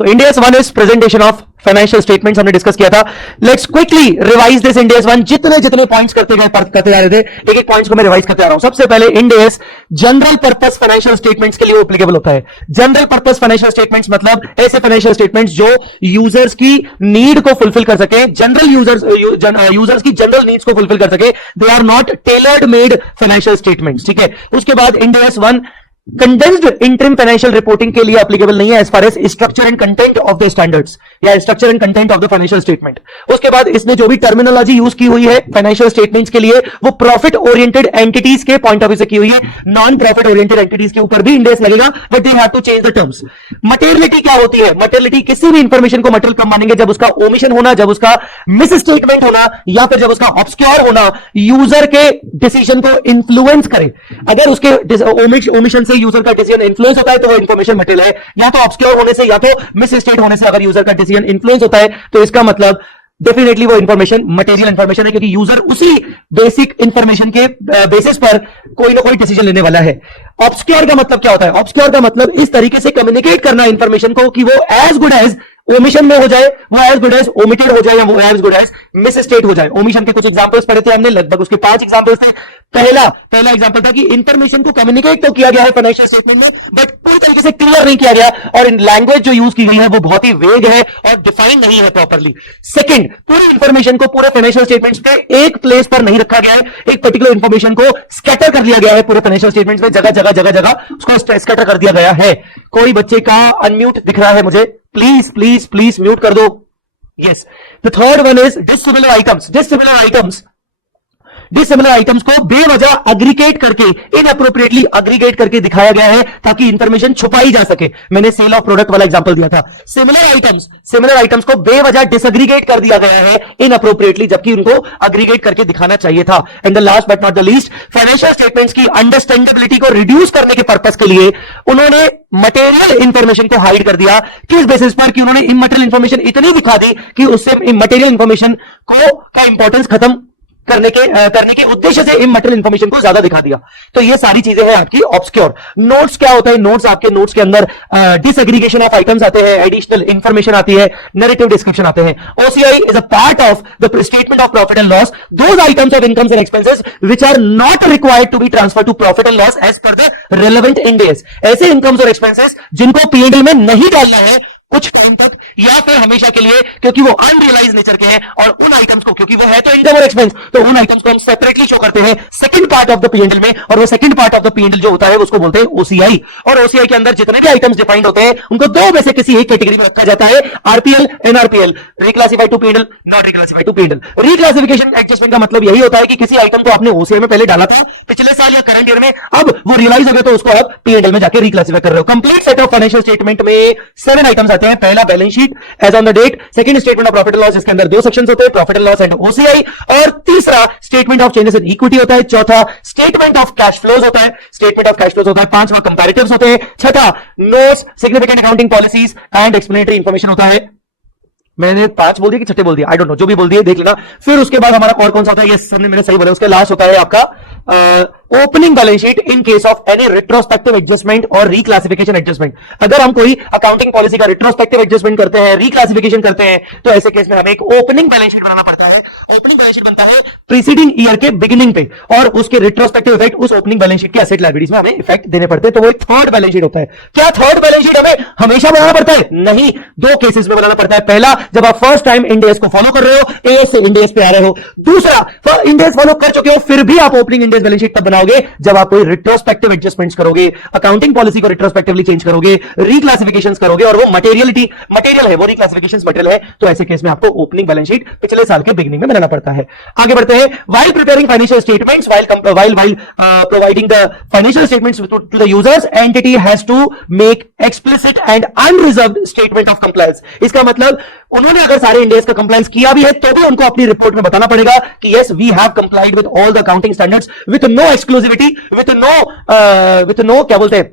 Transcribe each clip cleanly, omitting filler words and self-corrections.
So end AS 1 is presentation of financial statements, हमने discuss किया था. Let's quickly revise this end AS 1. जितने points करते जा रहे थे, एक एक पॉइंट्स को मैं रिवाइज करते आ रहा हूं. सबसे पहले end S general purpose financial statements के लिए एप्लीकेबल होता है. जनरल पर्पस फाइनेंशियल स्टेटमेंट्स मतलब ऐसे फाइनेंशियल स्टेटमेंट्स जो यूजर्स की नीड को फुलफिल कर सके, जनरल यूजर्स की जनरल नीड्स को फुलफिल कर सके. They are not tailored made financial statements. ठीक है. उसके बाद Ind AS 1 condensed interim financial reporting के लिए एप्लीकेबल नहीं है as far as structure and content of the standards या structure and content of the financial statement. उसके बाद इसने जो भी टर्मिनोलॉजी यूज की हुई है फाइनेंशियल स्टेटमेंट्स के लिए वो प्रॉफिट ओरिएंटेड एंटिटीज के पॉइंट ऑफ व्यू से की हुई है. नॉन प्रॉफिट ओरिएंटेड एंटिटीज के ऊपर भी इंडेक्स लगेगा, but they have to change the terms. Materiality क्या होती है? मटेरियलिटी किसी भी इंफॉर्मेशन को मटेरियल कब मानेंगे? जब उसका ओमिशन होना, जब उसका मिस स्टेटमेंट होना, या फिर जब उसका ऑब्सक्योर होना यूजर के डिसीजन को इन्फ्लुएंस करे. अगर उसके ओमिशन से यूजर का डिसीजन इन्फ्लुएंस होता है तो वो इंफॉर्मेशन मटेरियल है. या तो ऑब्सक्योर होने से या तो मिस स्टेट होने से अगर यूजर का डिसीजन इन्फ्लुएंस होता है तो इसका मतलब डेफिनेटली वो इंफॉर्मेशन मटेरियल इंफॉर्मेशन है, क्योंकि यूजर उसी बेसिक इंफॉर्मेशन के बेसिस पर कोई ना कोई डिसीजन लेने वाला है. ऑब्सक्योर का मतलब क्या होता है? ऑब्सक्योर का मतलब इस तरीके से कम्युनिकेट करना इंफॉर्मेशन को कि वो एज गुड एज ओमिशन में हो जाए, वो एज गुड एज ओमिटेड हो जाए, या वो as good as misstate हो जाए. ओमिशन के कुछ एग्जांपल्स पढ़े थे हमने, लगभग उसके 5 एग्जांपल्स थे. पहला एग्जांपल था कि इंफॉर्मेशन को कम्युनिकेट तो किया गया है फाइनेंशियल स्टेटमेंट में, बट पूरी तरीके से क्लियर नहीं किया गया, और इन लैंग्वेज जो यूज की गई है वो बहुत ही वेग है और डिफाइन नहीं है प्रॉपर्ली. सेकंड, पूरी इंफॉर्मेशन को पूरे फाइनेंशियल स्टेटमेंट्स पे एक प्लेस पर नहीं रखा गया है. एक पर्टिकुलर इंफॉर्मेशन को स्कैटर कर दिया गया है पूरे फाइनेंशियल स्टेटमेंट्स में, जगह उसको स्कैटर कर दिया गया है. कोई बच्चे का अनम्यूट दिख रहा है मुझे, प्लीज म्यूट कर दो. Yes. The third one is dissimilar items. Dissimilar items को बेवजह अग्रीगेट करके, इनअप्रोप्रिएटली अग्रीगेट करके दिखाया गया है ताकि इंफॉर्मेशन छुपाई जा सके. मैंने सेल ऑफ प्रोडक्ट वाला एग्जांपल दिया था. सिमिलर आइटम्स को बेवजह डिसएग्रीगेट कर दिया गया है इनअप्रोप्रिएटली, जबकि उनको अग्रीगेट करके दिखाना चाहिए था. And the last but not the least, financial statements की अंडरस्टैंडेबिलिटी को रिड्यूस करने के पर्पस के लिए उन्होंने मटेरियल इंफॉर्मेशन को हाइड कर दिया. किस बेसिस पर? कि उन्होंने इमटेरियल इंफॉर्मेशन इतनी दिखा दी कि उससे मटेरियल इंफॉर्मेशन का इंपॉर्टेंस खत्म करने के उद्देश्य से इमटेरियल इंफॉर्मेशन को ज्यादा दिखा दिया. तो ये सारी चीजें हैं आपकी ऑब्सक्योर. नोट्स क्या होता है? नोट्स, आपके नोट्स के अंदर डिसएग्रीगेशन ऑफ आइटम्स आते हैं, एडिशनल इंफॉर्मेशन आती है, नैरेटिव डिस्क्रिप्शन आते हैं. OCI is a part of the statement of profit and loss. Those items of incomes and expenses which are not required to be transfer to profit and loss as per the relevant Ind AS. ऐसे incomes और expenses जिनको PNL में नहीं डालना है कुछ time तक या फिर हमेशा के लिए, क्योंकि वो अनरियलाइज नेचर के हैं, और उन आइटम्स को, क्योंकि वो है तो इनकम और एक्सपेंस, तो उन आइटम्स को हम सेपरेटली शो करते हैं second part of the PNL में. और वो second part of the PNL जो होता है उसको बोलते हैं ओसीआई. और ओसीआई के अंदर जितने भी आइटम्स डिफाइंड होते हैं उनको दो में से किसी एक कैटेगरी में रखा जाता है, RPL, NRPL, reclassified to PNL, not reclassified to PNL. Reclassification adjustment का मतलब यही होता है कि किसी आइटम को आपने ओसीआई में पहले डाला था पिछले साल या करंट ईयर में, अब वो रियलाइज हो गया तो उसको आप पीएनएल में जाकर रिक्लासिफाई कर रहे हो. Complete set of financial statement में 7 आइटम्स आते हैं. पहला balance as on the date, second statement of profit and loss, इसके अंदर 2 सेक्शंस होते हैं, profit and loss and OCI, और तीसरा statement of changes in equity होता है, चौथा स्टेटमेंट ऑफ कैश फ्लोज होता है, पांचवा कंपैरेटिव्स होते हैं, छठा notes, significant accounting policies and explanatory information होता है. मैंने 5 बोल दिया कि 6 बोल दिया, आई डोंट नो, जो भी बोल दिए देख लेना. फिर उसके बाद हमारा और कौन सा होता है? ये सबने मेरे सही बोला. उसके लास्ट होता है आपका opening balance sheet in case of any retrospective adjustment और रिक्लासिफिकेशन एडजस्टमेंट. अगर हम कोई अकाउंटिंग पॉलिसी का रिट्रोस्पेक्टिव एडजस्टमेंट करते हैं, रिक्लासिफिकेशन करते हैं, तो ऐसे केस में हमें एक ओपनिंग बैलेंस शीट बनाना पड़ता है. ओपनिंग बैलेंस शीट बनता है प्रीसीडिंग ईयर के बिगिनिंग पे, और उसके रिट्रोस्पेक्टिव इफेक्ट उस ओपनिंग बैलेंस शीट के एसेट लायबिलिटीज में हमें इफेक्ट देने पड़ते हैं. तो वो एक थर्ड बैलेंस शीट होता है. क्या थर्ड बैलेंस शीट हमें हमेशा बनाना पड़ता है? नहीं, 2 केसेस में बनाना पड़ता है. पहला, जब आप फर्स्ट टाइम इंड एस को फॉलो कर रहे हो, ए से इंड एस पे आ रहे हो. दूसरा, इंड एस फॉलो कर चुके हो फिर भी आप opening end S balance sheet तब बनाओगे जब आप कोई रिट्रोस्पेक्टिव एडजस्टमेंट्स करोगे, अकाउंटिंग पॉलिसी को रिट्रोस्पेक्टिवली चेंज करोगे, रिक्लासिफिकेशंस करोगे, और वो मटेरियल है, वो रिक्लासिफिकेशंस मटेरियल है. तो ऐसे केस में आपको ओपनिंग बैलेंस शीट पिछले साल के बिगिनिंग में बनाना पड़ता है. आगे बढ़ते हैं. while preparing financial statements, while providing the financial statements to the users, entity has to make explicit and unreserved statement of compliance. इसका मतलब उन्होंने अगर सारे इंड एस का कंप्लायंस किया भी है तो भी उनको अपनी रिपोर्ट में बताना पड़ेगा कि yes we have complied with all the accounting standards with no exclusivity, with no क्या बोलते हैं,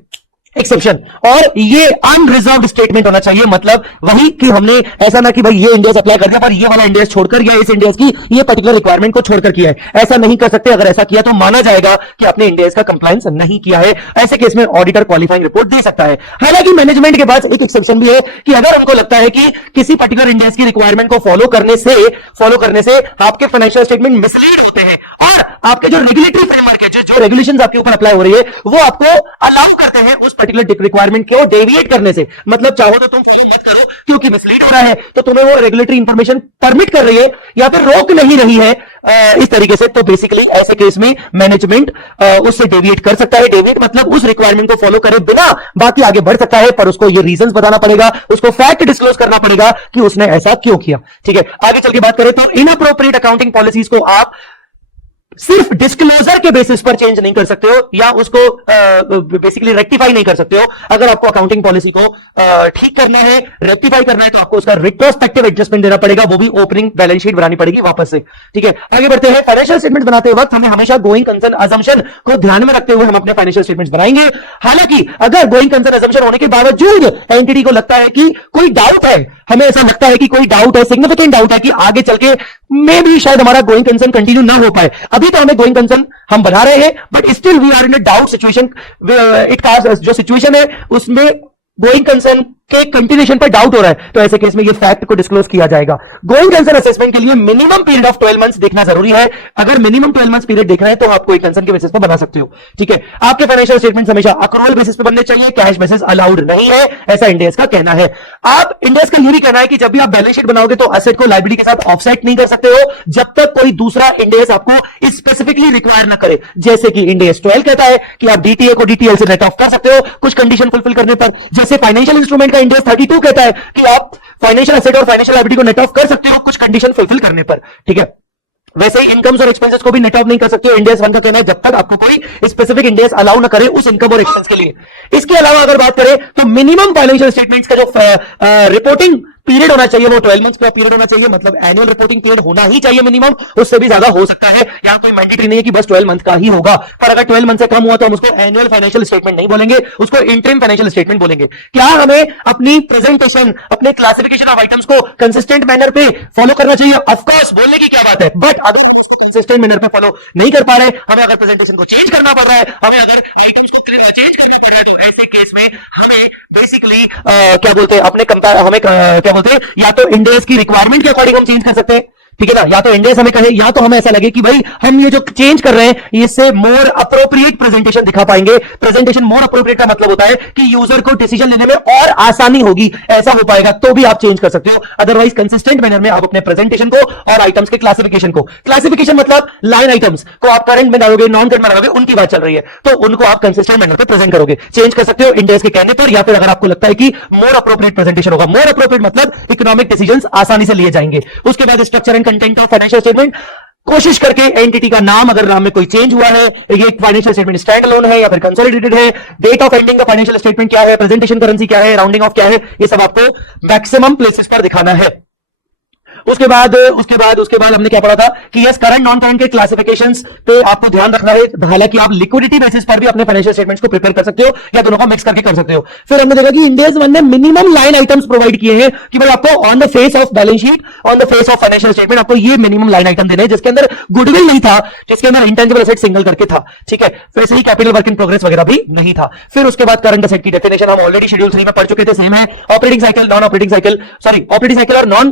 एक्सेप्शन, और ये अनरिजर्व्ड स्टेटमेंट होना चाहिए, मतलब वही कि हमने ऐसा ना कि भाई ये इंडियस अप्लाई कर दिया पर ये वाला इंडियस छोड़कर या इस इंडियस की ये पर्टिकुलर रिक्वायरमेंट को छोड़कर किया है, ऐसा नहीं कर सकते। अगर ऐसा किया तो माना जाएगा कि आपने इंडियस का कंप्लायंस नहीं किया है। ऐसे केस में ऑडिटर क्वालिफाइंग रिपोर्ट दे सकता है। हालांकि मैनेजमेंट के पास एक एक्सेप्शन भी है कि अगर उनको लगता है कि किसी पर्टिकुलर इंडियस की रिक्वायरमेंट को फॉलो करने से आपके फाइनेंशियल स्टेटमेंट मिसलीड होते हैं और आपके जो रेगुलेटरी फ्रेमवर्क है, जो रेगुलेशंस आपके ऊपर अप्लाई हो रही है, वो आपको अलाउ करते हैं उस पर्टिकुलर रिक्वायरमेंट को डेविएट करने से। मतलब चाहो तो तुम फॉलो मत करो क्योंकि मिसलीड हो रहा है, तो तुम्हें वो रेगुलेटरी इंफॉर्मेशन परमिट कर रही है या फिर रोक नहीं रही है इस तरीके से, तो बेसिकली ऐसे केस में मैनेजमेंट उससे डेविएट कर सकता है। डेविएट मतलब उस रिक्वायरमेंट को फॉलो करे बिना बाकी आगे बढ़ सकता है, पर उसको ये रीजंस बताना पड़ेगा, उसको फैक्ट डिस्क्लोज करना पड़ेगा कि उसने ऐसा क्यों किया। ठीक है, आगे चल के बात करें तो इनअप्रोप्रिएट अकाउंटिंग पॉलिसीज को आप सिर्फ डिस्क्लोजर के बेसिस पर चेंज नहीं कर सकते हो या उसको बेसिकली रेक्टिफाई नहीं कर सकते हो। अगर आपको अकाउंटिंग पॉलिसी को ठीक करना है, रेक्टिफाई करना है, तो आपको उसका रिट्रोस्पेक्टिव एडजस्टमेंट देना पड़ेगा, वो भी ओपनिंग बैलेंस शीट बनानी पड़ेगी वापस से। ठीक है, आगे बढ़ते हैं। फाइनेंशियल स्टेटमेंट बनाते वक्त हमें हमेशा गोइंग कंसर्न अजम्पशन को ध्यान में रखते हुए हम अपने फाइनेंशियल स्टेटमेंट बनाएंगे। हालांकि अगर गोइंग कंसर्न अजम्पशन होने के बावजूद एंटिटी को लगता है कि कोई डाउट है, हमें ऐसा लगता है कि कोई डाउट है, सिग्निफिकेंट डाउट है कि आगे चल के मे भी शायद हमारा गोइंग कंसर्न कंटिन्यू ना हो पाए, अभी तो हमें गोइंग कंसर्न हम बना रहे हैं but still we are in a doubt situation, जो सिचुएशन है उसमें गोइंग कंसर्न के कंटिन्यूएशन पर डाउट हो रहा है, तो ऐसे केस में ये फैक्ट को डिस्क्लोज किया जाएगा। गोइंग कंसर्न असेसमेंट के लिए मिनिमम पीरियड ऑफ 12 मंथ्स देखना जरूरी है। अगर मिनिमम 12 मंथ्स पीरियड देखना है तो आप गोइंग कंसर्न के बेसिस पर बना सकते हो। ठीक है, आपके फाइनेंशियल स्टेटमेंट हमेशा अक्रूवल बेसिस पे बनने चाहिए, कैश बेसिस अलाउड नहीं है, ऐसा इंडियस का कहना है। आप इंडियस का ये भी कहना है कि जब भी आप बैलेंस शीट बनाओगे तो असेट को लायबिलिटी के साथ ऑफसेट नहीं कर सकते हो जब तक कोई दूसरा इंडियस आपको स्पेसिफिकली रिक्वायर ना करे। जैसे कि इंडियस 12 कहता है कि आप डीटीए को डीटीएल से नेट ऑफ कर सकते हो कुछ कंडीशन फुलफिल करने पर, जैसे फाइनेंशियल इंस्ट्रूमेंट का इंडियस 32 कहता है कि आप फाइनेंशियल एसेट और फाइनेंशियल लायबिलिटी को नेट ऑफ कर सकते हो कुछ कंडीशन फुलफिल करने पर। ठीक है, वैसे ही इनकम्स और एक्सपेंसेस को भी नेट ऑफ नहीं कर सकते हो। इंडियस 1 का कहना है जब तक आपको कोई स्पेसिफिक इंडियस अलाउ ना करे उस इनकम और एक्सपेंस के लिए। इसके अलावा अगर बात करें तो मिनिमम फाइनेंशियल स्टेटमेंट्स का जो रिपोर्टिंग पीरियड होना चाहिए वो 12 मंथ्स का पीरियड होना चाहिए, मतलब एनुअल रिपोर्टिंग पीरियड होना ही चाहिए मिनिमम, उससे भी ज्यादा हो सकता है। यहां कोई मैंडेटरी नहीं है कि बस 12 मंथ का ही होगा, पर अगर 12 मंथ से कम हुआ तो हम उसको एनुअल फाइनेंशियल स्टेटमेंट नहीं बोलेंगे, उसको इंटरिम फाइनेंशियल स्टेटमेंट बोलेंगे। क्या हमें अपनी प्रेजेंटेशन, अपने क्लासिफिकेशन ऑफ आइटम्स को कंसिस्टेंट मैनर पे फॉलो करना चाहिए? ऑफ कोर्स, बोलने की क्या बात है, बट अगर कंसिस्टेंट मैनर पे फॉलो नहीं कर पा रहे, हमें अगर प्रेजेंटेशन को चेंज करना पड़ रहा है, हमें अगर आइटम्स को चेंज करना पड़ रहा है, तो ऐसे केस में हमें बेसिकली क्या बोलते हैं अपने हमें क्या बोलते हैं, या तो इंडियस की रिक्वायरमेंट के अकॉर्डिंग हम चेंज कर सकते हैं। ठीक है ना, या तो इंडियस हमें कहे या तो हमें ऐसा लगे कि भाई हम ये जो चेंज कर रहे हैं इससे मोर अप्रोप्रिएट प्रेजेंटेशन दिखा पाएंगे। प्रेजेंटेशन मोर अप्रोप्रिएट का मतलब होता है कि यूजर को डिसीजन लेने में और आसानी होगी, ऐसा हो पाएगा तो भी आप चेंज कर सकते हो। अदरवाइज कंसिस्टेंट मैनर में आप अपने प्रेजेंटेशन को और आइटम्स के क्लासिफिकेशन को, क्लासिफिकेशन मतलब लाइन आइटम्स को आप करंट में डालोगे, नॉन करंट में डालोगे, उनकी बात चल रही है तो उनको आप कंसिस्टेंट मैनर पे प्रेजेंट करोगे, चेंज कर सकते हो इंडियस के कहने पर, या फिर अगर आपको लगता है कि मोर अप्रोप्रिएट प्रेजेंटेशन होगा। मोर अप्रोप्रिएट मतलब इकोनॉमिक डिसीजंस आसानी से लिए जाएंगे। उसके बाद structure and content of financial statement, कोशिश करके एंटिटी का नाम, अगर नाम में कोई चेंज हुआ है, ये फाइनेंशियल स्टेटमेंट स्टैंड अलोन है या फिर कंसोलिडेटेड है, डेट ऑफ एंडिंग का फाइनेंशियल स्टेटमेंट क्या है, प्रेजेंटेशन करेंसी क्या है, राउंडिंग ऑफ क्या है, ये सब आपको मैक्सिमम प्लेसेस पर दिखाना है। उसके बाद हमने क्या पढ़ा था कि यस करंट नॉन करंट के क्लासिफिकेशंस पे आपको ध्यान रखना है। हालांकि आप लिक्विडिटी बेसिस पर भी अपने फाइनेंशियल स्टेटमेंट्स को प्रिपेयर कर सकते हो या दोनों को मिक्स करके कर सकते हो। फिर हमने देखा कि इंडियस 1 ने मिनिमम लाइन आइटम्स प्रोवाइड किए हैं कि भाई आपको on the face of balance sheet, on the face of financial statement आपको ये मिनिमम लाइन आइटम देने हैं जिसके अंदर गुडविल नहीं था, जिसके अंदर इंटेंजिबल एसेट सिंगल करके था। ठीक है, वैसे ही कैपिटल वर्क इन प्रोग्रेस वगैरह भी नहीं था। फिर उसके बाद करंट एसेट की डेफिनेशन हम ऑलरेडी शेड्यूल 3 में पढ़ चुके थे, सेम है। Operating cycle, non operating cycle, sorry operating cycle और नॉन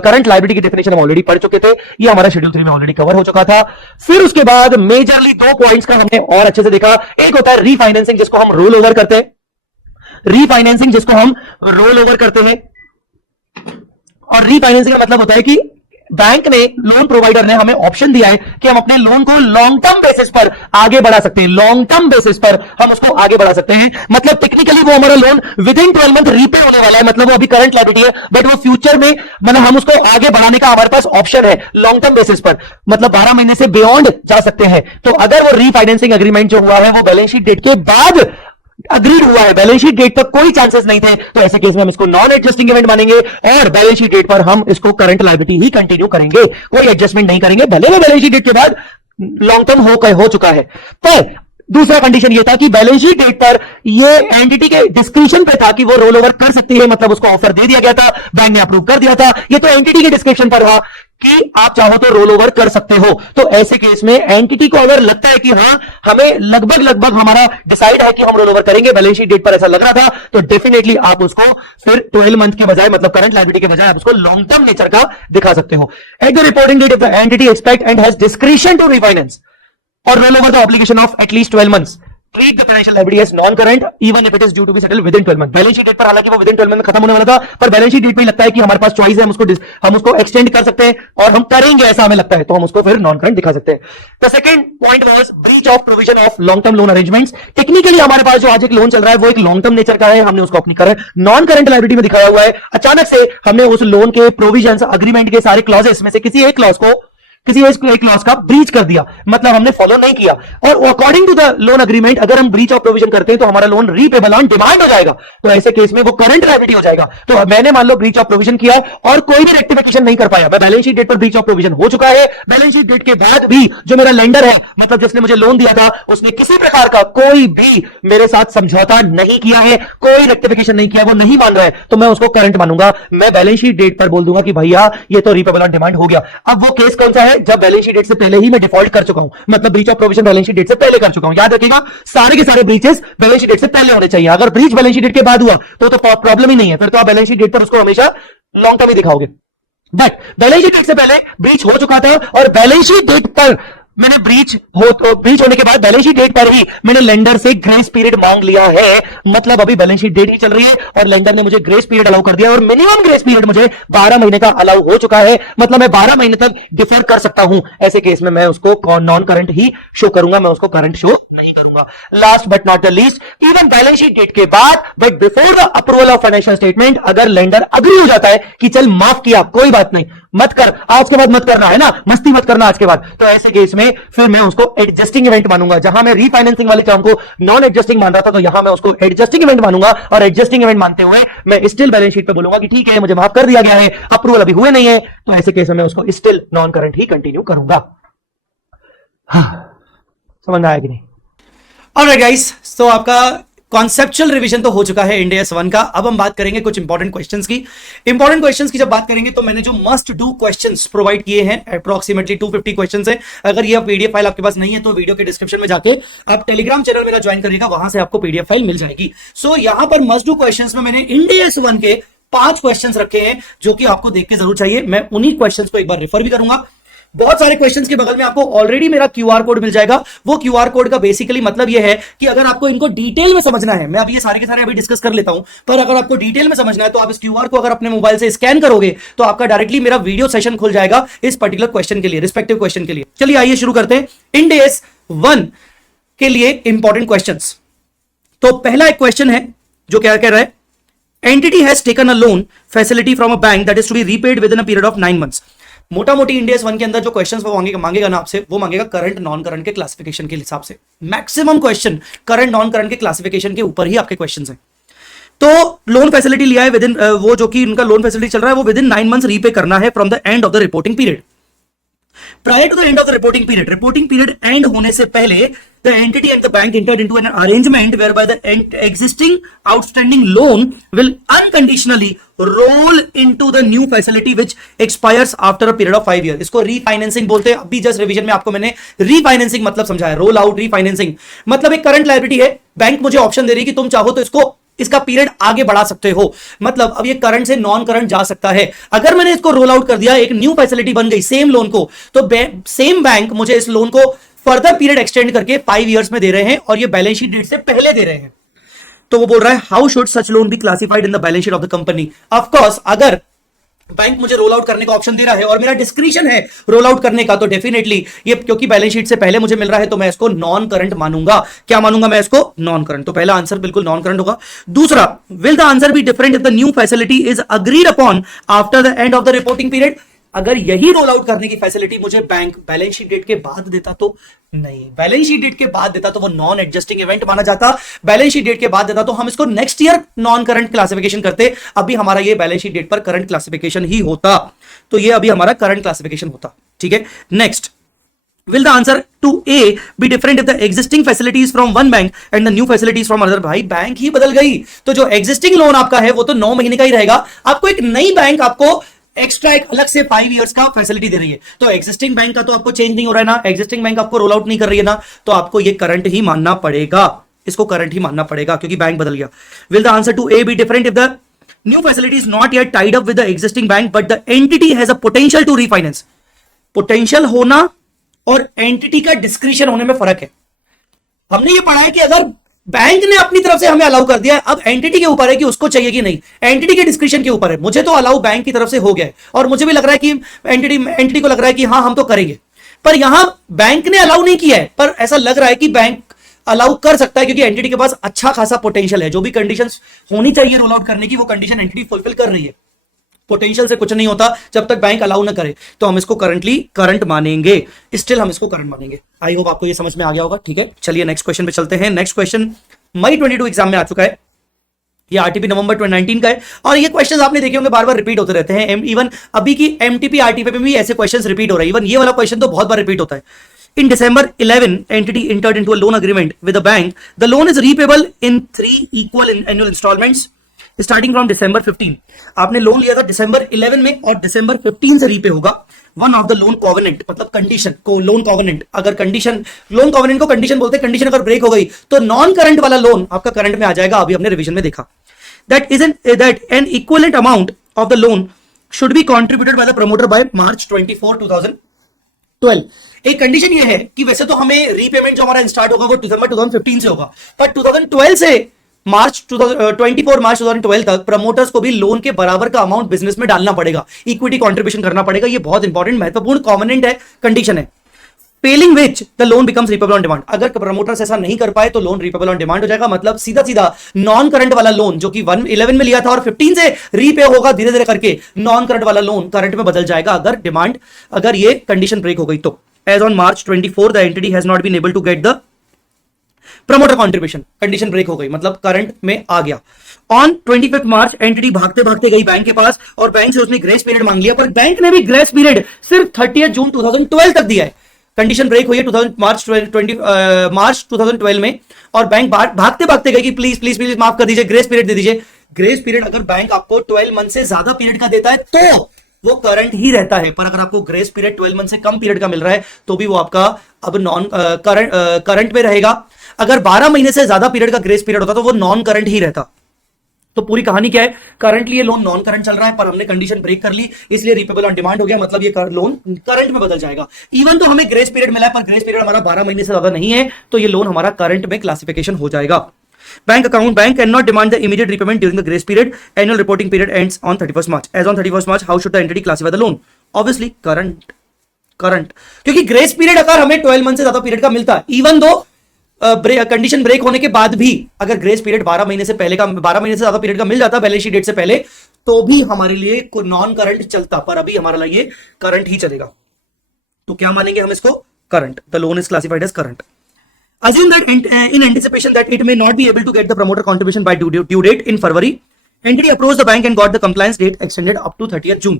करंट लायबिलिटी की डेफिनेशन हम ऑलरेडी पढ़ चुके थे, ये हमारा शेड्यूल 3 में ऑलरेडी कवर हो चुका था। फिर उसके बाद मेजरली 2 पॉइंट्स का हमने और अच्छे से देखा। एक होता है रीफाइनेंसिंग जिसको हम रोल ओवर करते हैं, रीफाइनेंसिंग जिसको हम रोल ओवर करते हैं, और रीफाइनेंसिंग का मतलब होता है कि बैंक ने, लोन प्रोवाइडर ने हमें ऑप्शन दिया है कि हम अपने लोन को लॉन्ग टर्म बेसिस पर आगे बढ़ा सकते हैं, लॉन्ग टर्म बेसिस पर हम उसको आगे बढ़ा सकते हैं। मतलब टेक्निकली वो हमारा loan with in 12 month repay होने वाला है, मतलब वो अभी करंट लायबिलिटी है बट वो फ्यूचर में मतलब हम उसको आगे बढ़ाने का हमारे पास ऑप्शन है लॉन्ग टर्म बेसिस पर, मतलब 12 महीने से बियॉन्ड जा सकते हैं। तो अगर वो रीफाइनेंसिंग एग्रीमेंट जो हुआ है वो बैलेंस शीट डेट के बाद अग्रीड हुआ है, बैलेंस शीट डेट तक कोई चांसेस नहीं थे, तो ऐसे केस में हम इसको नॉन एडजस्टिंग इवेंट मानेंगे और बैलेंस शीट डेट पर हम इसको करंट लायबिलिटी ही कंटिन्यू करेंगे, कोई एडजस्टमेंट नहीं करेंगे, भले वो बैलेंस शीट डेट के बाद लॉन्ग टर्म हो चुका है। पर दूसरा कंडीशन ये था कि बैलेंस शीट डेट पर ये एंटिटी के डिस्क्रिप्शन पे था कि वो रोल ओवर कर सकती है, मतलब उसको ऑफर दे दिया गया था, बैंक ने अप्रूव कर दिया था। ये तो एंटिटी के डिस्क्रिप्शन पर था कि आप चाहो तो रोल ओवर कर सकते हो। तो ऐसे केस में एंटिटी को अगर लगता है कि हां हमें लगभग हमारा डिसाइड है कि हम रोल ओवर करेंगे, बैलेंस शीट डेट पर ऐसा लग रहा था, तो डेफिनेटली आप उसको फिर 12 मंथ के बजाय, मतलब करंट लायबिलिटी के बजाय आप उसको लॉन्ग टर्म नेचर का दिखा सकते हो। At the reporting date if the entity expect and has discretion to refinance or roll over the obligation of at least 12 months, treat the financial liability as non-current even if it is due to be settled within 12 months। Balance sheet date पर हालांकि वो within 12 month में खत्म होने वाला था, पर balance sheet date पे लगता है कि हमारे पास चॉइस है, हम उसको एक्सटेंड कर सकते हैं और हम करेंगे ऐसा हमें लगता है, तो हम उसको फिर नॉन करंट दिखा सकते हैं। The second point was breach of provision of long term loan arrangements. Technically हमारे पास जो आज एक लोन चल रहा है वो एक लॉन्ग टर्म नेचर का है, हमने उसको अपनी करंट नॉन करंट लायबिलिटी में दिखाया हुआ है। अचानक से हमने उस लोन के प्रोविजन अग्रीमेंट के सारे क्लॉजेस में से किसी एक क्लॉज को, किसी एक क्लॉज का ब्रीच कर दिया, मतलब हमने फॉलो नहीं किया, और according to the loan agreement अगर हम ब्रीच ऑफ प्रोविजन करते हैं तो हमारा लोन रीपेबल ऑन डिमांड हो जाएगा, तो ऐसे केस में वो करंट लायबिलिटी हो जाएगा। तो मैंने मान लो ब्रीच ऑफ प्रोविजन किया और कोई भी रेक्टिफिकेशन नहीं कर पाया, मैं बैलेंस शीट डेट पर ब्रीच ऑफ प्रोविजन हो चुका है, बैलेंस शीट डेट के बाद भी जो मेरा लेंडर है, मतलब जिसने मुझे लोन दिया था, उसने किसी प्रकार का कोई भी मेरे साथ समझौता नहीं किया है, कोई रेक्टिफिकेशन नहीं किया, वो नहीं मान रहा है, तो मैं उसको करंट मानूंगा। मैं बैलेंस शीट डेट पर बोल दूंगा कि भैया ये तो रीपेबल ऑन डिमांड हो गया। अब वो केस कौन सा है? जब बैलेंस शीट डेट से पहले ही मैं डिफॉल्ट कर चुका हूं, मतलब breach of provision balance sheet date से पहले कर चुका हूं। याद रखिएगा, सारे के सारे ब्रीचेस बैलेंस शीट डेट से पहले होने चाहिए। अगर ब्रीच बैलेंस शीट डेट के बाद हुआ तो प्रॉब्लम ही नहीं है, फिर तो आप बैलेंस शीट डेट पर उसको हमेशा लॉन्ग टर्म ही दिखाओगे। बट बैलेंस शीट डेट से पहले ब्रीच हो चुका था और बैलेंस शीट डेट पर मैंने ब्रीच होने के बाद बैलेंस शीट डेट पर ही मैंने लेंडर से ग्रेस पीरियड मांग लिया है, मतलब अभी बैलेंस शीट डेट ही चल रही है और लेंडर ने मुझे ग्रेस पीरियड अलाउ कर दिया और मिनिमम ग्रेस पीरियड मुझे 12 महीने का अलाउ हो चुका है, मतलब मैं 12 महीने तक डिफर कर सकता हूं। ऐसे केस में मैं उसको नॉन करंट ही शो करूंगा, मैं उसको करंट शो नहीं करूंगा। Last but not the least, even balance sheet date के बाद but before the approval of financial statement, अगर लेंडर अग्री हो जाता है कि चल माफ किया, कोई बात नहीं, मत कर, आज के बाद मत करना है ना, मस्ती मत करना आज के बाद, तो ऐसे केस में फिर मैं उसको एडजस्टिंग इवेंट मानूंगा। जहां मैं रीफाइनेंसिंग वाले टर्म को नॉन एडजस्टिंग मान रहा था, तो यहां मैं उसको एडजस्टिंग इवेंट मानूंगा और एडजस्टिंग इवेंट मानते हुए मैं स्टिल बैलेंस शीट पे बोलूंगा कि ठीक है मुझे माफ कर दिया गया है, अप्रूवल अभी हुए नहीं है, तो ऐसे केस में मैं उसको स्टिल नॉन करंट ही कंटिन्यू करूंगा। हाँ, समझ में आया कि नहीं? ऑलराइट गाइस, तो आपका कॉन्सेप्चुअल रिवीजन तो हो चुका है इंड AS 1 का। अब हम बात करेंगे कुछ इंपॉर्टेंट क्वेश्चंस की। इंपॉर्टेंट क्वेश्चंस की जब बात करेंगे तो मैंने जो मस्ट डू क्वेश्चंस प्रोवाइड किए हैं, अप्रोक्सीमेटली 250 क्वेश्चंस हैं। अगर ये पीडीएफ फाइल आपके पास नहीं है तो वीडियो के डिस्क्रिप्शन में जाके आप टेलीग्राम चैनल मेरा ज्वाइन करिएगा, वहां से आपको पीडीएफ फाइल मिल जाएगी। सो यहां पर मस्ट डू क्वेश्चंस में मैंने इंड AS 1 के 5 क्वेश्चंस रखे हैं जो कि आपको देख के जरूर चाहिए। मैं उन्हीं क्वेश्चंस को एक बार रेफर भी करूंगा। बहुत सारे क्वेश्चंस के बगल में आपको ऑलरेडी मेरा क्यूआर कोड मिल जाएगा। वो क्यूआर कोड का बेसिकली मतलब ये है कि अगर आपको इनको डिटेल में समझना है, मैं अभी ये सारे के सारे अभी डिस्कस कर लेता हूं, पर अगर आपको डिटेल में समझना है तो आप इस क्यूआर को अगर अपने मोबाइल से स्कैन करोगे तो आपका डायरेक्टली मेरा वीडियो सेशन खुल जाएगा इस पर्टिकुलर क्वेश्चन के लिए, रिस्पेक्टिव क्वेश्चन के लिए। चलिए आइए शुरू करते हैं इंड AS 1 के लिए इंपॉर्टेंट क्वेश्चंस। तो पहला एक क्वेश्चन है जो क्या कह रहा है, entity has taken a loan facility from a bank that is to be repaid within a period of 9 months. मोटा मोटी इंड AS 1 के अंदर जो क्वेश्चंस वो मांगेगा ना आपसे, वो मांगेगा करंट नॉन करंट के क्लासिफिकेशन के हिसाब से। Maximum question current non current के क्लासिफिकेशन के ऊपर ही आपके क्वेश्चंस हैं। तो लोन फैसिलिटी लिया है विद इन, वो जो कि इनका लोन फैसिलिटी चल रहा है वो विद इन 9 मंथ्स रीपे करना है from the end of the reporting period. Prior to the end of the reporting period end होने से पहले the entity and the bank entered into an arrangement whereby the existing outstanding loan will unconditionally roll into the new facility which expires after a period of 5 years। इसको refinancing बोलते हैं। अभी just revision में आपको मैंने refinancing मतलब समझाया, roll out refinancing मतलब एक करंट लायबिलिटी है, बैंक मुझे ऑप्शन दे रही है कि तुम चाहो तो इसका पीरियड आगे बढ़ा सकते हो, मतलब अब ये करंट से नॉन करंट जा सकता है। अगर मैंने इसको रोल आउट कर दिया, एक न्यू फैसिलिटी बन गई सेम लोन को, तो सेम बैंक मुझे इस लोन को फर्दर पीरियड एक्सटेंड करके 5 इयर्स में दे रहे हैं और ये बैलेंस शीट डेट से पहले दे रहे हैं। तो वो बोल रहा है how should such loan be classified in the balance sheet of the company. Of course अगर बैंक मुझे रोल आउट करने का ऑप्शन दे रहा है और मेरा डिस्क्रिप्शन है रोल आउट करने का, तो डेफिनेटली ये क्योंकि बैलेंस शीट से पहले मुझे मिल रहा है तो मैं इसको नॉन करंट मानूंगा। क्या मानूंगा मैं इसको? Non current. तो पहला आंसर बिल्कुल नॉन करंट होगा। दूसरा, will the answer be different if the new facility is agreed upon after the end of the reporting period. अगर यही रोल आउट करने की फैसिलिटी मुझे बैंक बैलेंस शीट डेट के बाद देता तो नहीं, बैलेंस शीट डेट के बाद देता तो वो नॉन एडजस्टिंग इवेंट माना जाता। बैलेंस शीट डेट के बाद देता तो हम इसको next year non current classification करते। अभी हमारा ये बैलेंस शीट डेट पर करंट क्लासिफिकेशन ही होता, तो ये अभी हमारा करंट क्लासिफिकेशन होता। ठीक है, next Will the answer to A be different if the existing facilities from one bank and the new facilities from another? भाई बैंक ही बदल गई, तो जो existing लोन आपका है वो तो 9 महीने का ही रहेगा, आपको एक नई बैंक आपको एक्स्ट्रा एक अलग से 5 इयर्स का फैसिलिटी दे रही है। तो एक्जिस्टिंग बैंक का तो आपको चेंज नहीं हो रहा है ना, एक्जिस्टिंग बैंक आपको रोल आउट नहीं कर रही है ना, तो आपको ये करंट ही मानना पड़ेगा, इसको करंट ही मानना पड़ेगा क्योंकि बैंक बदल गया। Will the answer to A be different if the new facility is not yet tied up with the existing bank but the entity has a potential to refinance? Potential होना और entity का discretion होने में फर्क है। हमने ये पढ़ा है कि अगर बैंक ने अपनी तरफ से हमें अलाउ कर दिया है, अब एंटिटी के ऊपर है कि उसको चाहिए कि नहीं, एंटिटी के डिस्क्रिशन के ऊपर है। मुझे तो अलाउ बैंक की तरफ से हो गया है और मुझे भी लग रहा है कि एंटिटी को लग रहा है कि हाँ हम तो करेंगे, पर यहां बैंक ने अलाउ नहीं किया है, पर ऐसा लग रहा है कि बैंक अलाउ कर सकता है क्योंकि एंटिटी के पास अच्छा खासा पोटेंशियल है। जो भी कंडीशंस होनी चाहिए रोल आउट करने की वो कंडीशन एंटिटी फुलफिल कर रही है। पोटेंशियल से कुछ नहीं होता जब तक बैंक अलाउ ना करे, तो हम इसको करंटली करंट मानेंगे, स्टिल हम इसको करंट मानेंगे। आई होप आपको ये समझ में आ गया होगा। ठीक है, चलिए नेक्स्ट क्वेश्चन पे चलते हैं। नेक्स्ट क्वेश्चन मई 22 एग्जाम में आ चुका है, ये आरटीपी नवंबर 2019 का है और ये क्वेश्चंस आपने देखे होंगे बार बार रिपीट होते रहते हैं। इवन अभी की एमटीपी आरटीपी में भी ऐसे क्वेश्चंस रिपीट हो रहे हैं। इवन ये वाला क्वेश्चन तो बहुत बार रिपीट होता है। In December 11, entity entered into a loan agreement with the bank. The loan is repayable in 3 equal annual installments starting from December 15. आपने लोन लिया था December 11 में और December 15 से रीपे होगा। One of the loan covenant मतलब condition को loan covenant, अगर कंडीशन लोन covenant को कंडीशन बोलते हैं, कंडीशन अगर ब्रेक हो गई तो नॉन करंट वाला लोन आपका करंट में आ जाएगा। अभी हमने रिवीजन में देखा that an equivalent amount of the loan should be contributed by the promoter by March 24, 2012. एक कंडीशन ये है कि वैसे तो हमें रीपेमेंट जो हमारा स्टार्ट होगा वो दिसंबर 2015 से होगा, पर 2012 से मार्च 2012 तक प्रमोटर्स को भी लोन के बराबर का अमाउंट बिजनेस में डालना पड़ेगा, इक्विटी कंट्रीब्यूशन करना पड़ेगा। ये बहुत इंपॉर्टेंट महत्वपूर्ण कॉवेनेंट है, कंडीशन है। Fehling which the loan becomes repayable on demand. अगर प्रमोटर्स ऐसा नहीं कर पाए तो लोन रिपेबल ऑन डिमांड हो जाएगा। मतलब सीधा सीधा नॉन करंट वाला लोन जो कि 11 में लिया था और 15 से रीपे होगा धीरे धीरे करके, नॉन करंट वाला लोन करंट में बदल जाएगा अगर ये कंडीशन ब्रेक हो गई तो। As on March 24, the entity has not been able to get the promoter contribution. Condition break हो गई, मतलब करंट में आ गया। On 25 मार्च एंटिटी भागते भागते गई बैंक के पास और बैंक से उसने ग्रेस पीरियड मांग लिया, पर बैंक ने भी ग्रेस पीरियड सिर्फ 30 जून 2012 तक दिया है। कंडीशन ब्रेक हुई है मार्च 2012 में और बैंक भागते भागते गई कि प्लीज प्लीज प्लीज माफ कर दीजिए, ग्रेस पीरियड दे दीजिए। ग्रेस पीरियड अगर बैंक आपको 12 मंथ से ज्यादा पीरियड का देता है तो वो करंट ही रहता है, पर अगर आपको ग्रेस पीरियड 12 मंथ से कम पीरियड का मिल रहा है तो भी वो आपका अब नॉन करंट में रहेगा। अगर 12 महीने से ज्यादा पीरियड का ग्रेस पीरियड होता तो वो नॉन करंट ही रहता। तो पूरी कहानी क्या है, करंटली ये लोन नॉन करंट चल रहा है, पर हमने कंडीशन ब्रेक कर ली इसलिए रिपेबल ऑन डिमांड हो गया, मतलब ये लोन करंट में बदल जाएगा। इवन तो हमें ग्रेस पीरियड मिला है, पर ग्रेस पीरियड हमारा 12 महीने से ज्यादा नहीं है, तो ये लोन हमारा करंट में क्लासिफिकेशन हो जाएगा। Bank cannot demand the immediate repayment during the grace period. Annual reporting period ends on 31st March. As on 31st March, how should the entity classify the loan? Obviously, current. क्योंकि grace period अगर हमें 12 month से ज्यादा period का मिलता है, even though condition break होने के बाद भी अगर ग्रेस पीरियड 12 महीने से ज्यादा पीरियड का मिल जाता बैलेंस शीट डेट से पहले, तो भी हमारे लिए नॉन करंट चलता, पर अभी हमारा लिए करंट ही चलेगा। तो क्या मानेंगे हम इसको? Current. The loan is classified as current. Assume that in anticipation that it may not be able to get the promoter contribution by due date in February, entity approached the bank and got the compliance date extended up to 30th June.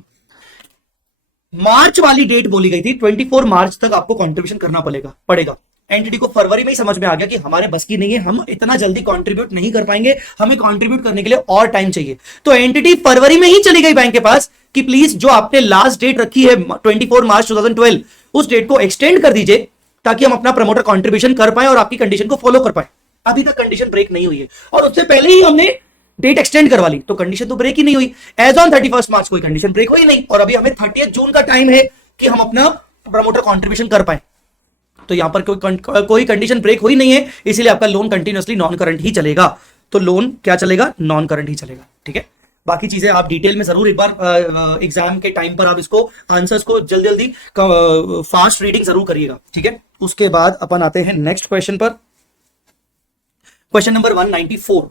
मार्च वाली date बोली गई थी, 24 मार्च तक आपको contribution करना पड़ेगा। Entity को फरवरी में ही समझ में आ गया कि हमारे बस की नहीं है, हम इतना जल्दी कंट्रीब्यूट नहीं कर पाएंगे, हमें कंट्रीब्यूट करने के लिए और टाइम चाहिए। तो एंटिटी फरवरी में ही चली गई बैंक के पास कि प्लीज जो आपने लास्ट डेट रखी है 24 मार्च 2012 उस डेट को एक्सटेंड कर दीजिए ताकि हम अपना प्रमोटर कंट्रीब्यूशन कर पाए और आपकी कंडीशन को फॉलो कर पाए। अभी तक कंडीशन ब्रेक नहीं हुई है और उससे पहले ही हमने डेट एक्सटेंड करवा ली, तो कंडीशन तो ब्रेक ही नहीं हुई। एज ऑन 31 मार्च कोई कंडीशन ब्रेक हुई नहीं और अभी हमें 30 जून का टाइम है कि हम अपना प्रमोटर कंट्रीब्यूशन कर पाए। तो यहां पर कोई कंडीशन ब्रेक हुई नहीं है, इसीलिए आपका लोन कंटिन्यूअसली नॉन करंट ही चलेगा। तो लोन क्या चलेगा? नॉन करंट ही चलेगा। ठीक है, बाकी चीजें आप डिटेल में जरूर एक बार एग्जाम के टाइम पर आप इसको आंसर्स को जल्दी फास्ट रीडिंग जरूर करिएगा। ठीक है, उसके बाद अपन आते हैं नेक्स्ट क्वेश्चन पर। Question number 194।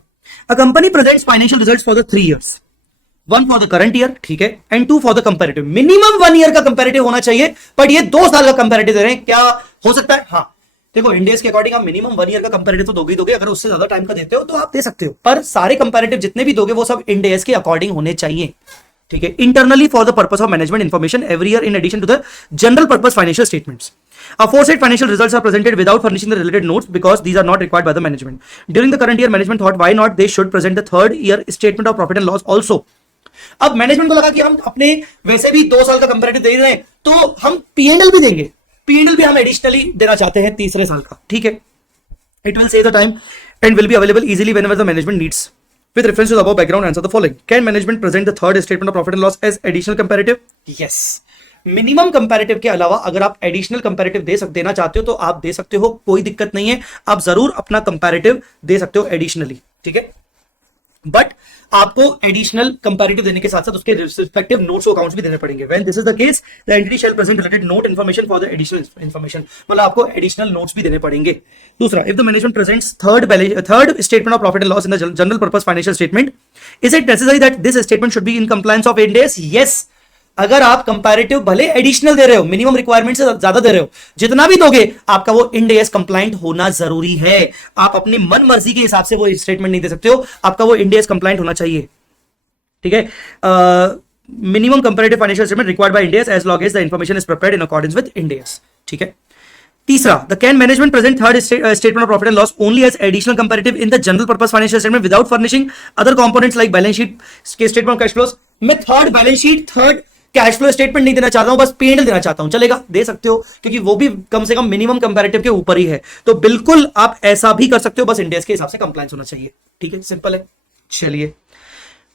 A company presents financial results for the 3 years, 1 for the current year, ठीक है, and 2 for the comparative. Minimum 1 year का कंपैरेटिव होना चाहिए, बट ये 2 साल का कंपैरेटिव दे रहे हैं। क्या हो सकता है? हाँ, देखो इंडियस के अकॉर्डिंग आप मिनिमम 1 ईयर का कंपैरेटिव तो दोगे, अगर उससे ज्यादा टाइम का देते हो तो आप दे सकते हो, पर सारे कंपैरेटिव जितने भी दोगे वो सब इंडियस के अकॉर्डिंग होने चाहिए। ठीक है, internally for the purpose of management information every year in addition to the general purpose financial statements. Aforesaid financial results are presented without furnishing the related notes because these are not required by the management. During the current year, management thought why not they should present the third year statement of profit and loss also. अब management को लगा कि हम अपने वैसे भी 2 साल का कंपैरेटिव दे रहे हैं, तो हम P&L भी देंगे. P&L भी हम एडिशनली देना चाहते हैं तीसरे साल का. ठीक है, it will save the time and will be available easily whenever the management needs. With reference to the above background, answer the following. Can management present the third statement of profit and loss as additional comparative? Yes. Minimum comparative के अलावा अगर आप additional comparative देना चाहते हो तो आप दे सकते हो, कोई दिक्कत नहीं है. आप जरूर अपना कंपैरेटिव दे सकते हो एडिशनली. ठीक है, बट आपको एडिशनल कंपैरेटिव देने के साथ साथ उसके रिस्पेक्टिव नोट्स अकाउंट्स भी देने पड़ेंगे. When this is the case the entity shall present related note information for the additional information. मतलब आपको एडिशनल नोट्स भी देने पड़ेंगे. दूसरा, if the management presents third statement of profit and loss in the general purpose financial statement, is it necessary that this statement should be in compliance of Ind AS? Yes. अगर आप comparative भले additional दे रहे हो, minimum requirement से ज्यादा दे रहे हो, जितना भी दोगे आपका वो इंड AS कंप्लायंट होना जरूरी है. आप अपनी मन मर्जी के हिसाब से वो स्टेटमेंट नहीं दे सकते हो, आपका वो इंड AS कंप्लायंट होना चाहिए. ठीक है, minimum comparative financial statement required by Ind AS as long as the information is prepared in accordance with Ind AS. ठीक है. तीसरा, the can management present third statement of profit and loss only as additional comparative in the general purpose financial statement without furnishing other components like balance sheet, statement of cash flows. मैं third balance sheet, third cash flow statement नहीं देना चाहता हूं, बस P&L देना चाहता हूं. चलेगा, दे सकते हो, क्योंकि वो भी कम से कम मिनिमम कंपैरेटिव के ऊपर ही है. तो बिल्कुल आप ऐसा भी कर सकते हो, बस इंड AS के हिसाब से कंप्लायंस होना चाहिए. ठीक है, सिंपल है. चलिए,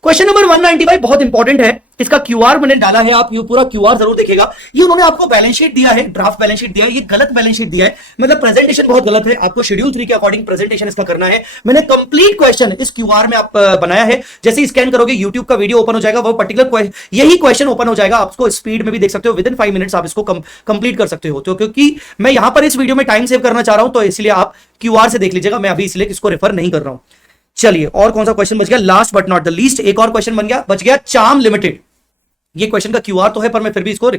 क्वेश्चन नंबर 195 बहुत इंपॉर्टेंट है. इसका QR मैंने डाला है, आप ये पूरा QR जरूर देखिएगा. ये उन्होंने आपको बैलेंस शीट दिया है, ड्राफ्ट बैलेंस शीट दिया है, ये गलत बैलेंस शीट दिया है. मतलब प्रेजेंटेशन बहुत गलत है. आपको शेड्यूल 3 के अकॉर्डिंग प्रेजेंटेशन इसका करना है. मैंने कंप्लीट क्वेश्चन इस QR में आप बनाया है. जैसे ही स्कैन करोगे यूट्यूब का वीडियो ओपन हो जाएगा, वो पर्टिकुलर यही क्वेश्चन ओपन हो जाएगा. आप इसको स्पीड में भी देख सकते हो, विद इन 5 मिनट्स आप इसको कंप्लीट कर सकते हो. तो क्योंकि मैं यहां पर इस वीडियो में टाइम सेव करना चाह रहा हूं, तो इसलिए आप QR से देख लीजिएगा. मैं अभी इसलिए इसको रेफर नहीं कर रहा हूं. चलिए, और कौन सा क्वेश्चन बच गया? Last but not the least एक और क्वेश्चन बच गया, चार्म लिमिटेड. ये क्वेश्चन का QR तो है, पर मैं फिर भी इसको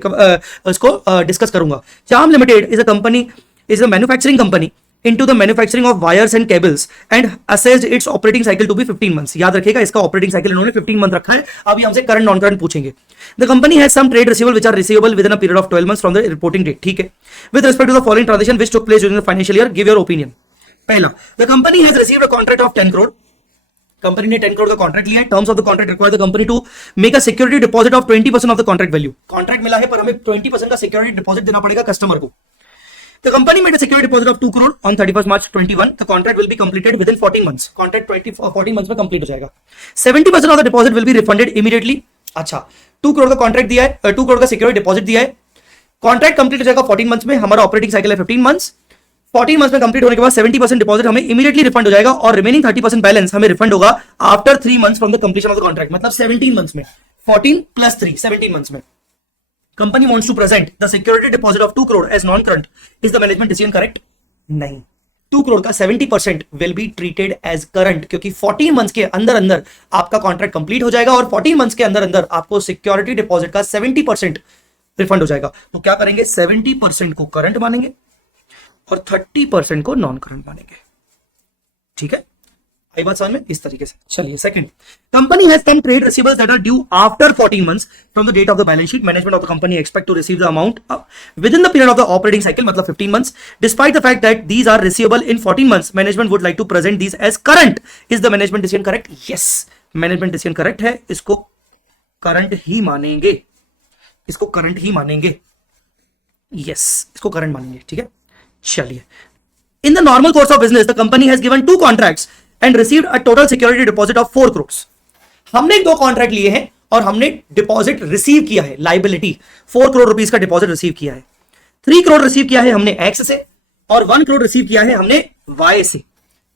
डिस्कस करूंगा. Charm limited is a company, is a manufacturing company into the manufacturing of wires and cables and assessed its operating cycle to be 15 months. याद रखिएगा, इसका ऑपरेटिंग साइकिल इन्होंने 15 मंथ रखा है. अभी हमसे करंट नॉन करंट पूछेंगे. The company has some trade receivable which are receivable within a period of 12 months from the reporting date. ठीक है. With respect to the following transaction which took place during the financial year, give your opinion. पहला, the company has received a contract of 10 crore. Company ने 10 करोड़ का contract लिया है. Terms of the contract require the company to make a security deposit of 20% of the contract value. Contract मिला है, पर हमें 20% का सिक्योरिटी डिपॉजिट देना पड़ेगा कस्टमर को. The company made a security deposit of 2 crore on 31st March 21. The contract will be completed within 14 months. Contract 14 months में complete हो जाएगा. 70% of the deposit will be refunded immediately. अच्छा, 2 करोड़ का contract दिया है, 2 करोड़ का सिक्योरिटी डिपॉजिट दिया है. कॉन्ट्रैक्ट कंप्लीट हो जाएगा 14 मंथ्स में. हमारा ऑपरेटिंग साइकिल है 15 मंथ्स. 14 मंथ्स में कंप्लीट होने के बाद 70% डिपॉजिट हमें इमीडिएटली रिफंड हो जाएगा और रिमेनिंग 30% बैलेंस हमें रिफंड होगा after 3 months from the completion of the contract. मतलब 17 मंथ्स में. 14 + 3 17 मंथ्स में. Company wants to present the security deposit of 2 crore as non-current. Is the management decision correct? नहीं. 2 करोड़ का 70% will be treated as current, क्योंकि 14 months के अंदर अंदर आपका कॉन्ट्रैक्ट कंप्लीट हो जाएगा और 14 मंथ्स के अंदर अंदर आपको सिक्योरिटी डिपॉजिट का 70% रिफंड हो जाएगा. तो क्या करेंगे? 70% को करंट मानेंगे और 30% को नॉन करंट मानेंगे. ठीक है, आई बात समझ में? इस तरीके से. चलिए, second, company has some trade receivables that are due after 14 months from the date of the balance sheet. Management of the company expect to receive the amount within the period of the operating cycle, मतलब 15 months. Despite the fact that these are receivable in 14 months, management would like to present these as current. Is the management decision correct? Yes, management decision correct है. इसको current ही मानेंगे. इसको current ही मानेंगे. Yes, इसको current मानेंगे. ठीक है, चलिए. In the normal course of business, the company has given 2 contracts and received a total security deposit of 4 crores. हमने 2 कॉन्ट्रैक्ट लिए हैं और हमने डिपॉजिट रिसीव किया है, लाइबिलिटी 4 करोड़ रुपीस का डिपॉजिट रिसीव किया है. 3 करोड़ रिसीव किया है हमने एक्स से और 1 करोड़ रिसीव किया है हमने वाई से.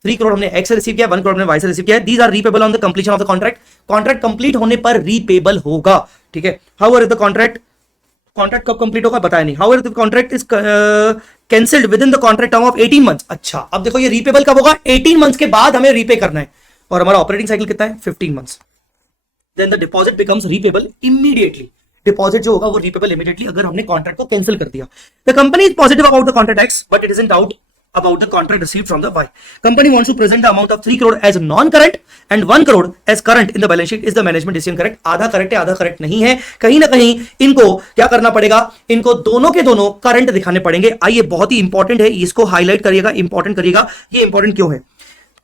3 करोड़ हमने एक्स से रिसीव किया, 1 करोड़ हमने वाई से रिसीव किया है. These are repayable on the completion of the contract. Contract complete होने पर रीपेबल होगा. ठीक है. हाउएवर द कॉन्ट्रैक्ट कब कंप्लीट होगा बताया नहीं. However the contract is cancelled within the contract term of 18 months. अच्छा, अब देखो ये रीपेबल कब होगा? 18 मंथ्स के बाद हमें रीपे करना है और हमारा ऑपरेटिंग साइकिल कितना है? 15 months. Then the deposit becomes repayable immediately. Deposit जो होगा वो रीपेबल इमीडिएटली अगर हमने कॉन्ट्रैक्ट को कैंसिल कर दिया. The company is positive about the contract x but it is in doubt about the contract received from the Y. Company wants to present the amount of 3 crore as non-current and 1 crore as current in the balance sheet. Is the management decision correct? आधा correct है, आधा correct नहीं है. कहीं ना कहीं इनको क्या करना पड़ेगा, इनको दोनों के दोनों करंट दिखाने पड़ेंगे. आइए, बहुत ही इंपॉर्टेंट है, इसको हाईलाइट करिएगा, इंपॉर्टेंट करिएगा. ये इंपॉर्टेंट क्यों है?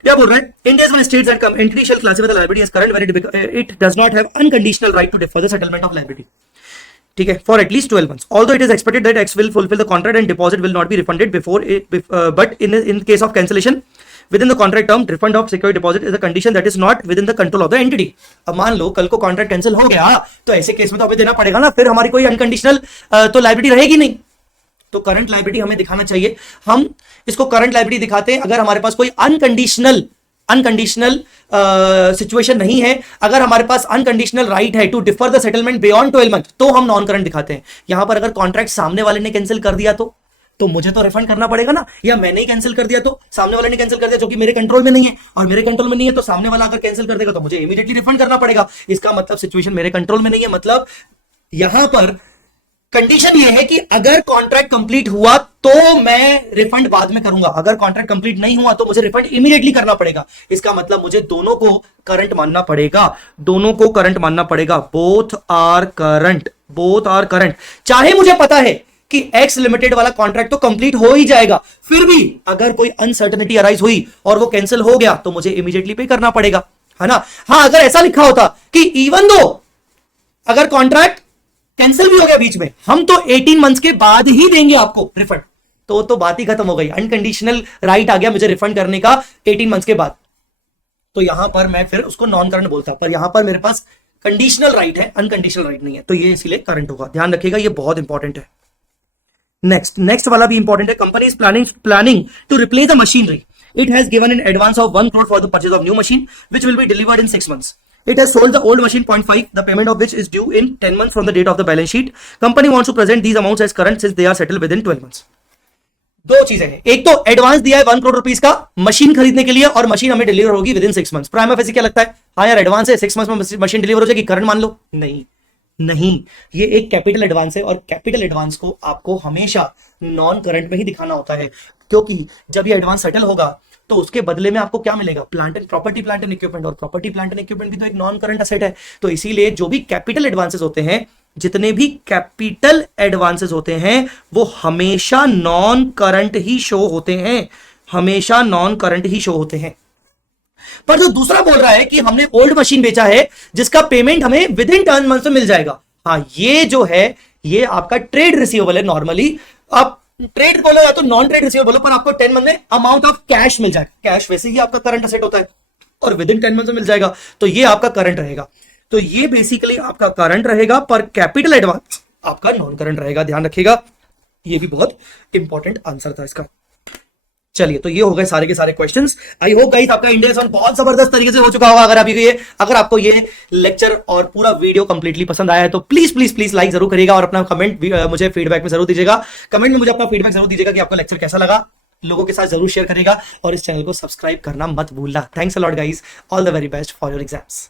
क्या बोल रहा है? India's one states that entity shall classify the liability as current when it does not have unconditional right to defer the settlement of liability. ठीक है, for at least 12 months. Although it is expected that X will fulfill the contract and deposit will not be refunded but in case of cancellation within the contract term, refund of security deposit is a condition that is not within the control of the entity. अब मान लो कल को contract cancel हो गया तो ऐसे case में तो हमें देना पड़ेगा ना, फिर हमारी कोई अनकंडीशनल तो लायबिलिटी रहेगी नहीं. तो करंट लायबिलिटी हमें दिखाना चाहिए. हम इसको करंट लायबिलिटी दिखाते हैं अगर हमारे पास कोई अनकंडीशनल सिचुएशन नहीं है. अगर हमारे पास अनकंडीशनल राइट है to defer the settlement beyond 12 month तो हम नॉन करंट दिखाते हैं. यहां पर अगर कॉन्ट्रैक्ट सामने वाले ने कैंसिल कर दिया तो मुझे तो रिफंड करना पड़ेगा ना, या मैंने ही कैंसिल कर दिया तो सामने वाले ने कैंसिल कर दिया जो कि मेरे कंट्रोल में नहीं है, और मेरे कंट्रोल में नहीं है तो सामने वाला अगर कैंसिल कर देगा तो मुझे इमीडिएटली रिफंड करना पड़ेगा. इसका मतलब सिचुएशन मेरे कंट्रोल में नहीं है. मतलब यहां पर कंडीशन ये है कि अगर कॉन्ट्रैक्ट कंप्लीट हुआ तो मैं रिफंड बाद में करूंगा, अगर कॉन्ट्रैक्ट कंप्लीट नहीं हुआ तो मुझे रिफंड इमीडिएटली करना पड़ेगा. इसका मतलब मुझे दोनों को करंट मानना पड़ेगा, दोनों को करंट मानना पड़ेगा. Both are current, both are current. चाहे मुझे पता है कि एक्स लिमिटेड वाला कॉन्ट्रैक्ट तो कंप्लीट हो ही जाएगा, फिर भी अगर कोई अनसर्टेनिटी अराइज हुई और वो कैंसिल हो गया तो मुझे इमीडिएटली पे करना पड़ेगा, है ना. हाँ, अगर ऐसा लिखा होता कि इवन दो अगर कॉन्ट्रैक्ट कैंसिल भी हो गया बीच में, हम तो 18 मंथ्स के बाद ही देंगे आपको रिफंड, तो बात ही खत्म हो गई. अनकंडीशनल राइट आ गया मुझे रिफंड करने का 18 मंथ्स के बाद, तो यहां पर मैं फिर उसको नॉन करंट बोलता. पर यहां पर मेरे पास कंडीशनल राइट है, अनकंडीशनल राइट नहीं है, तो ये इसीलिए करंट होगा. ध्यान रखिएगा, ये बहुत इंपॉर्टेंट है. नेक्स्ट वाला भी इंपॉर्टेंट है. Company is planning to replace the machinery. It has given an advance of 1 crore for the purchase of new machine, which will be delivered in 6 months. It has sold the old machine 0.5, the payment of which is due in 10 months from the date of the balance sheet. Company wants to present these amounts as current since they are settled within 12 months. दो चीजें हैं, एक तो advance दिया है 1 crore rupees का machine खरीदने के लिए और मशीन हमें डिलीवर होगी with in 6 months. Prima facie क्या लगता है, हाँ यार एडवांस है, 6 मंथ्स में मशीन डिलीवर हो जाएगी, करंट मान लो. नहीं, ये एक कैपिटल एडवांस है और कैपिटल एडवांस को आपको हमेशा नॉन करंट में ही दिखाना होता है, क्योंकि जब ये एडवांस सेटल होगा तो उसके बदले में आपको क्या मिलेगा, प्लांट एंड इक्विपमेंट, और प्रॉपर्टी प्लांट एंड इक्विपमेंट भी तो एक नॉन करंट असेट है. तो इसीलिए जो भी कैपिटल एडवांसेस होते हैं, जितने भी कैपिटल एडवांसेस होते हैं वो हमेशा नॉन करंट ही शो होते हैं, हमेशा नॉन करंट ही शो होते हैं. पर जो दूसरा बोल रहा है कि हमने ओल्ड मशीन बेचा है जिसका पेमेंट हमें विद इन 10 मंथ्स में मिल जाएगा, हाँ ये जो है ये आपका ट्रेड रिसीवेबल है. नॉर्मली आप ट्रेड बोलो या तो नॉन ट्रेड रिसीवेबल बोलो, पर आपको 10 मंथ में अमाउंट ऑफ कैश मिल जाएगा. कैश वैसे ही आपका करंट असेट होता है और विद इन 10 मंथ में मिल जाएगा, तो ये आपका करंट रहेगा. तो ये बेसिकली आपका करंट रहेगा, पर कैपिटल एडवांस आपका नॉन करंट रहेगा. ध्यान रखिएगा, ये भी बहुत इंपॉर्टेंट आंसर था इसका. चलिए, तो ये हो गए सारे के सारे क्वेश्चंस. आई होप गाइस आपका इंडिया वन बहुत जबरदस्त तरीके से हो चुका होगा. अगर आपको ये लेक्चर और पूरा वीडियो कंप्लीटली पसंद आया है तो प्लीज लाइक जरूर करिएगा और अपना कमेंट मुझे फीडबैक में जरूर दीजिएगा. कमेंट में मुझे अपना फीडबैक जरूर दीजिएगा कि आपका लेक्चर कैसा लगा. लोगों के साथ जरूर शेयर करिएगा और इस चैनल को सब्सक्राइब करना मत भूलना. Thanks a lot guys, all the very best for your exams.